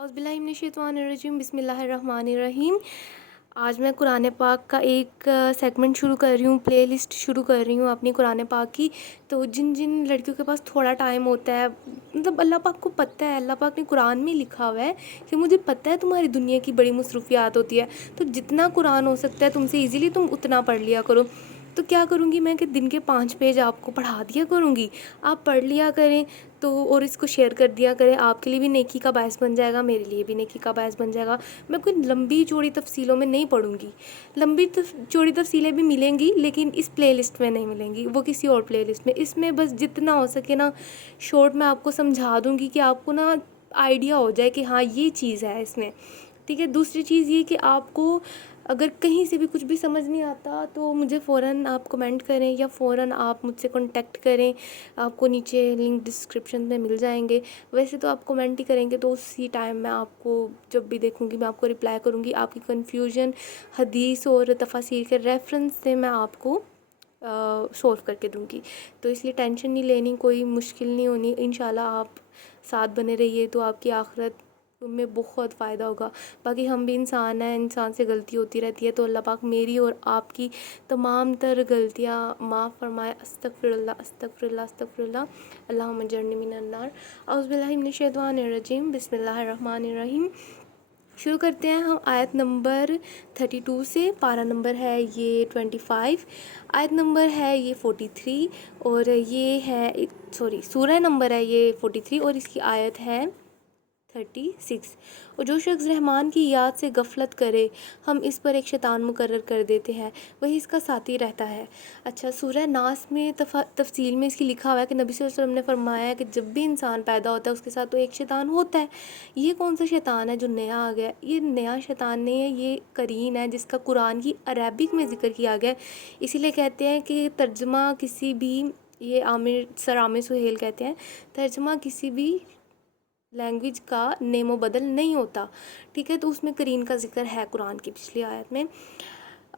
اعوذ باللہ من الشیطان الرجیم، بسم اللہ الرحمن الرحیم۔ آج میں قرآن پاک کا ایک سیگمنٹ شروع کر رہی ہوں، پلے لسٹ شروع کر رہی ہوں اپنی قرآن پاک کی۔ تو جن جن لڑکیوں کے پاس تھوڑا ٹائم ہوتا ہے، مطلب اللہ پاک کو پتہ ہے، اللہ پاک نے قرآن میں لکھا ہوا ہے کہ مجھے پتہ ہے تمہاری دنیا کی بڑی مصروفیات ہوتی ہے، تو جتنا قرآن ہو سکتا ہے تم سے ایزیلی تم اتنا پڑھ لیا کرو۔ تو کیا کروں گی میں کہ دن کے 5 پیج آپ کو پڑھا دیا کروں گی، آپ پڑھ لیا کریں تو، اور اس کو شیئر کر دیا کریں، آپ کے لیے بھی نیکی کا باعث بن جائے گا، میرے لیے بھی نیکی کا باعث بن جائے گا۔ میں کوئی لمبی چوڑی تفصیلوں میں نہیں پڑھوں گی، لمبی چوڑی تفصیلیں بھی ملیں گی لیکن اس پلے لسٹ میں نہیں ملیں گی، وہ کسی اور پلے لسٹ میں۔ اس میں بس جتنا ہو سکے نا شارٹ میں آپ کو سمجھا دوں گی کہ آپ کو نا آئیڈیا ہو جائے کہ ہاں یہ چیز ہے اس میں، ٹھیک ہے۔ دوسری چیز یہ کہ آپ کو اگر کہیں سے بھی کچھ بھی سمجھ نہیں آتا تو مجھے فوراً آپ کمنٹ کریں یا فوراً آپ مجھ سے کانٹیکٹ کریں، آپ کو نیچے لنک ڈسکرپشن میں مل جائیں گے۔ ویسے تو آپ کمنٹ ہی کریں گے تو اسی ٹائم میں آپ کو جب بھی دیکھوں گی میں آپ کو رپلائی کروں گی، آپ کی کنفیوژن حدیث اور تفاسیر کے ریفرنس سے میں آپ کو سولو کر کے دوں گی۔ تو اس لیے ٹینشن نہیں لینی، کوئی مشکل نہیں ہونی، انشاءاللہ آپ ساتھ بنے رہیے تو آپ کی آخرت میں بہت فائدہ ہوگا۔ باقی ہم بھی انسان ہیں، انسان سے غلطی ہوتی رہتی ہے، تو اللہ پاک میری اور آپ کی تمام تر غلطیاں معاف فرمائے۔ استغفر اللہ استغفر اللہ استغفر اللہ، اللہم اجرنی من النار۔ اعوذ باللہ من الشیطان الرجیم، بسم اللہ الرحمن الرحیم۔ شروع کرتے ہیں ہم آیت نمبر 32 سے، پارہ نمبر ہے یہ 25، آیت نمبر ہے یہ 43، اور یہ ہے سورہ نمبر ہے یہ 43 اور اس کی آیت ہے 36۔ اور جو شخص رحمان کی یاد سے غفلت کرے ہم اس پر ایک شیطان مقرر کر دیتے ہیں، وہی اس کا ساتھی رہتا ہے۔ اچھا، سورہ ناس میں تفصیل میں اس کی لکھا ہوا ہے کہ نبی صلی اللہ علیہ وسلم نے فرمایا ہے کہ جب بھی انسان پیدا ہوتا ہے اس کے ساتھ تو ایک شیطان ہوتا ہے۔ یہ کون سا شیطان ہے جو نیا آ گیا؟ یہ نیا شیطان نہیں ہے، یہ قرین ہے جس کا قرآن کی عربک میں ذکر کیا گیا ہے۔ اسی لیے کہتے ہیں کہ ترجمہ کسی بھی، یہ سر عامر سہیل کہتے ہیں، ترجمہ کسی بھی لینگویج کا نیم و بدل نہیں ہوتا، ٹھیک ہے۔ تو اس میں قرین کا ذکر ہے قرآن کی پچھلی آیت میں،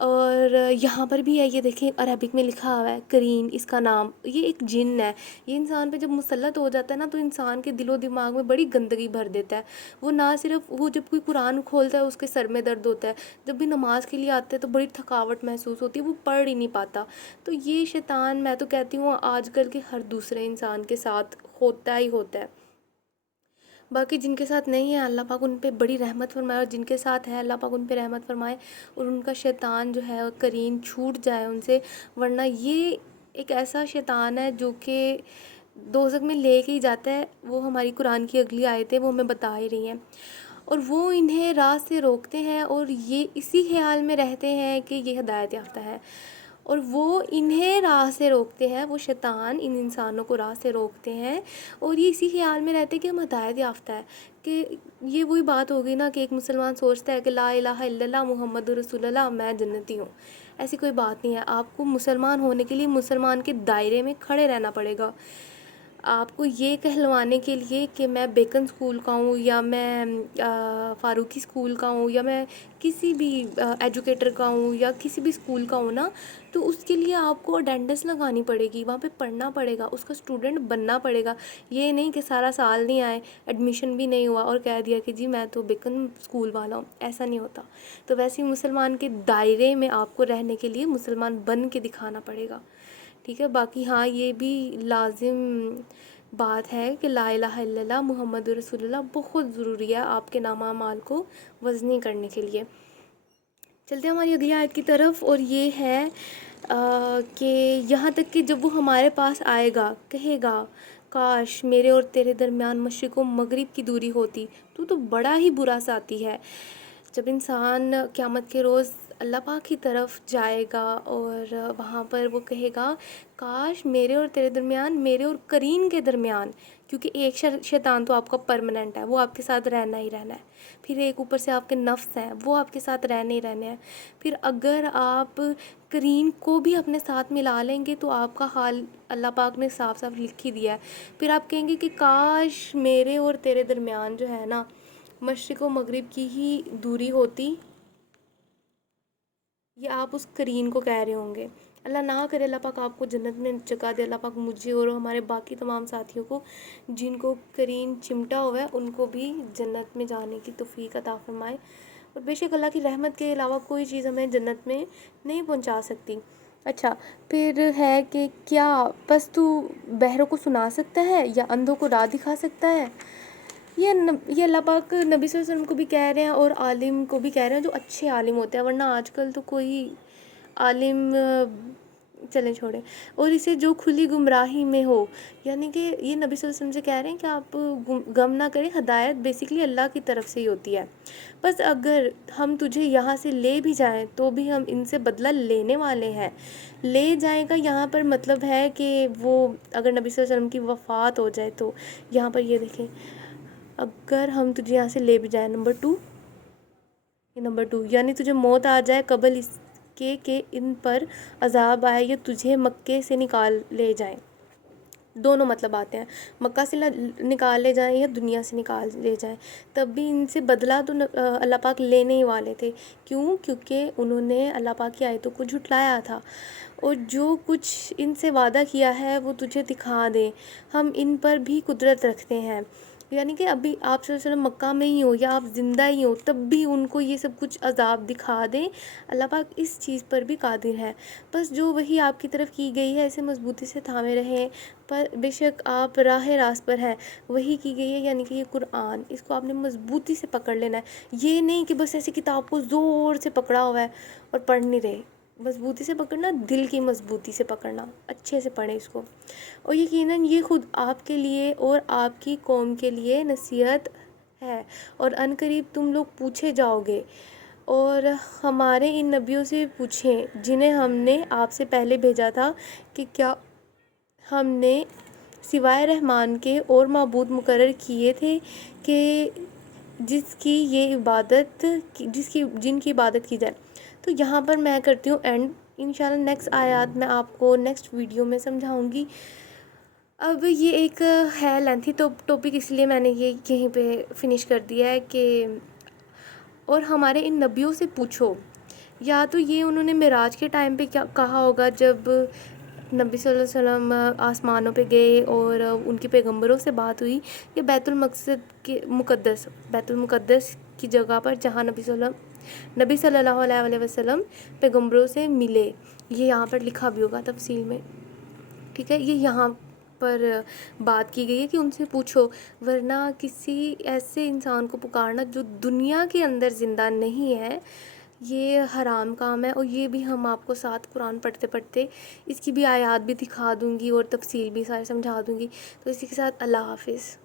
اور یہاں پر بھی ہے، یہ دیکھیں عربک میں لکھا ہوا ہے قرین، اس کا نام، یہ ایک جن ہے۔ یہ انسان پہ جب مسلط ہو جاتا ہے نا تو انسان کے دل و دماغ میں بڑی گندگی بھر دیتا ہے۔ وہ نہ صرف وہ جب کوئی قرآن کھولتا ہے اس کے سر میں درد ہوتا ہے، جب بھی نماز کے لیے آتے ہیں تو بڑی تھکاوٹ محسوس ہوتی ہے، وہ پڑھ ہی نہیں پاتا۔ تو یہ شیطان میں تو کہتی ہوں آج کل کے ہر دوسرے انسان کے ساتھ ہوتا ہی ہوتا ہے۔ باقی جن کے ساتھ نہیں ہے اللہ پاک ان پہ بڑی رحمت فرمائے، اور جن کے ساتھ ہے اللہ پاک ان پہ رحمت فرمائے اور ان کا شیطان جو ہے قرین چھوٹ جائے ان سے، ورنہ یہ ایک ایسا شیطان ہے جو کہ دوزخ میں لے کے ہی جاتا ہے۔ وہ ہماری قرآن کی اگلی آیتیں وہ ہمیں بتا ہی رہی ہیں، اور وہ انہیں راہ سے روکتے ہیں اور یہ اسی خیال میں رہتے ہیں کہ یہ ہدایت یافتہ ہے، اور وہ انہیں راہ سے روکتے ہیں، وہ شیطان ان انسانوں کو راہ سے روکتے ہیں اور یہ اسی خیال میں رہتے ہیں کہ ہم ہدایت یافتہ ہے۔ کہ یہ وہی بات ہوگی نا کہ ایک مسلمان سوچتا ہے کہ لا الہ الا اللہ محمد رسول اللہ، میں جنتی ہوں۔ ایسی کوئی بات نہیں ہے، آپ کو مسلمان ہونے کے لیے مسلمان کے دائرے میں کھڑے رہنا پڑے گا۔ آپ کو یہ کہلوانے کے لیے کہ میں بیکن اسکول کا ہوں یا میں فاروقی اسکول کا ہوں یا میں کسی بھی ایجوکیٹر کا ہوں یا کسی بھی اسکول کا ہوں نا، تو اس کے لیے آپ کو اٹینڈنس لگانی پڑے گی، وہاں پہ پڑھنا پڑے گا، اس کا اسٹوڈنٹ بننا پڑے گا۔ یہ نہیں کہ سارا سال نہیں آئے، ایڈمیشن بھی نہیں ہوا اور کہہ دیا کہ جی میں تو بیکن اسکول والا ہوں، ایسا نہیں ہوتا۔ تو ویسے ہی مسلمان کے دائرے میں آپ کو رہنے کے لیے مسلمان بن کے دکھانا پڑے گا، ٹھیک ہے۔ باقی ہاں یہ بھی لازم بات ہے کہ لا الہ الا اللہ محمد رسول اللہ بہت ضروری ہے آپ کے نام اعمال کو وزنی کرنے کے لیے۔ چلتے ہیں ہماری اگلی آیت کی طرف، اور یہ ہے کہ یہاں تک کہ جب وہ ہمارے پاس آئے گا کہے گا کاش میرے اور تیرے درمیان مشرق و مغرب کی دوری ہوتی، تو بڑا ہی برا ساتھی ہے۔ جب انسان قیامت کے روز اللہ پاک کی طرف جائے گا اور وہاں پر وہ کہے گا کاش میرے اور تیرے درمیان، میرے اور قرین کے درمیان، کیونکہ ایک شیطان تو آپ کا پرماننٹ ہے، وہ آپ کے ساتھ رہنا ہی رہنا ہے، پھر ایک اوپر سے آپ کے نفس ہیں وہ آپ کے ساتھ رہنے ہی رہنے ہیں، پھر اگر آپ قرین کو بھی اپنے ساتھ ملا لیں گے تو آپ کا حال اللہ پاک نے صاف صاف لکھ ہی دیا ہے۔ پھر آپ کہیں گے کہ کاش میرے اور تیرے درمیان جو ہے نا مشرق و مغرب کی ہی دوری ہوتی، یہ آپ اس قرین کو کہہ رہے ہوں گے۔ اللہ نہ کرے اللہ پاک آپ کو جنت میں جگہ دے، اللہ پاک مجھے اور ہمارے باقی تمام ساتھیوں کو جن کو قرین چمٹا ہوا ہے ان کو بھی جنت میں جانے کی توفیق عطا فرمائے۔ اور بے شک اللہ کی رحمت کے علاوہ کوئی چیز ہمیں جنت میں نہیں پہنچا سکتی۔ اچھا، پھر ہے کہ کیا بس تو بہروں کو سنا سکتا ہے یا اندھوں کو راہ دکھا سکتا ہے؟ یہ اللہ پاک نبی صلی اللہ علیہ وسلم کو بھی کہہ رہے ہیں اور عالم کو بھی کہہ رہے ہیں جو اچھے عالم ہوتے ہیں، ورنہ آج کل تو کوئی عالم چلیں چھوڑیں، اور اسے جو کھلی گمراہی میں ہو، یعنی کہ یہ نبی صلی اللہ علیہ وسلم سے کہہ رہے ہیں کہ آپ غم نہ کریں، ہدایت بیسیکلی اللہ کی طرف سے ہی ہوتی ہے، بس اگر ہم تجھے یہاں سے لے بھی جائیں تو بھی ہم ان سے بدلہ لینے والے ہیں۔ لے جائیں کا یہاں پر مطلب ہے کہ وہ اگر نبی صلی اللہ علیہ وسلم کی وفات ہو جائے تو یہاں پر یہ دیکھیں، اگر ہم تجھے یہاں سے لے بھی جائیں، نمبر 2 یعنی تجھے موت آ جائے قبل اس کے کہ ان پر عذاب آئے یا تجھے مکے سے نکال لے جائیں، دونوں مطلب آتے ہیں، مکہ سے نکال لے جائیں یا دنیا سے نکال لے جائیں، تب بھی ان سے بدلہ تو اللہ پاک لینے ہی والے تھے۔ کیوں؟ کیونکہ انہوں نے اللہ پاک کی آیتوں کو جھٹلایا تھا، اور جو کچھ ان سے وعدہ کیا ہے وہ تجھے دکھا دیں، ہم ان پر بھی قدرت رکھتے ہیں، یعنی کہ ابھی آپ صلی اللہ علیہ وسلم مکہ میں ہی ہو یا آپ زندہ ہی ہو تب بھی ان کو یہ سب کچھ عذاب دکھا دیں، اللہ پاک اس چیز پر بھی قادر ہے۔ بس جو وہی آپ کی طرف کی گئی ہے اسے مضبوطی سے تھامے رہیں، پر بے شک آپ راہ راست پر ہیں، وہی کی گئی ہے یعنی کہ یہ قرآن، اس کو آپ نے مضبوطی سے پکڑ لینا ہے، یہ نہیں کہ بس ایسی کتاب کو زور سے پکڑا ہوا ہے اور پڑھ نہیں رہے، مضبوطی سے پکڑنا، دل کی مضبوطی سے پکڑنا، اچھے سے پڑھیں اس کو، اور یقیناً یہ خود آپ کے لیے اور آپ کی قوم کے لیے نصیحت ہے، اور ان قریب تم لوگ پوچھے جاؤ گے، اور ہمارے ان نبیوں سے پوچھیں جنہیں ہم نے آپ سے پہلے بھیجا تھا کہ کیا ہم نے سوائے رحمان کے اور معبود مقرر کیے تھے کہ جن کی عبادت کی جائے۔ تو یہاں پر میں کرتی ہوں اینڈ، انشاءاللہ نیکسٹ آیات میں آپ کو نیکسٹ ویڈیو میں سمجھاؤں گی۔ اب یہ ایک ہے لینتھی ٹاپک، اس لیے میں نے یہ یہیں پہ فنش کر دیا ہے کہ اور ہمارے ان نبیوں سے پوچھو، یا تو یہ انہوں نے معراج کے ٹائم پہ کیا کہا ہوگا جب نبی صلی اللہ علیہ وسلم آسمانوں پہ گئے اور ان کے پیغمبروں سے بات ہوئی، یا بیت المقدس کی جگہ پر جہاں نبی صلی اللہ علیہ وسلم پیغمبروں سے ملے، یہ یہاں پر لکھا بھی ہوگا تفصیل میں، ٹھیک ہے، یہ یہاں پر بات کی گئی ہے کہ ان سے پوچھو، ورنہ کسی ایسے انسان کو پکارنا جو دنیا کے اندر زندہ نہیں ہے یہ حرام کام ہے، اور یہ بھی ہم آپ کو ساتھ قرآن پڑھتے پڑھتے اس کی بھی آیات بھی دکھا دوں گی اور تفصیل بھی سارے سمجھا دوں گی۔ تو اسی کے ساتھ اللہ حافظ۔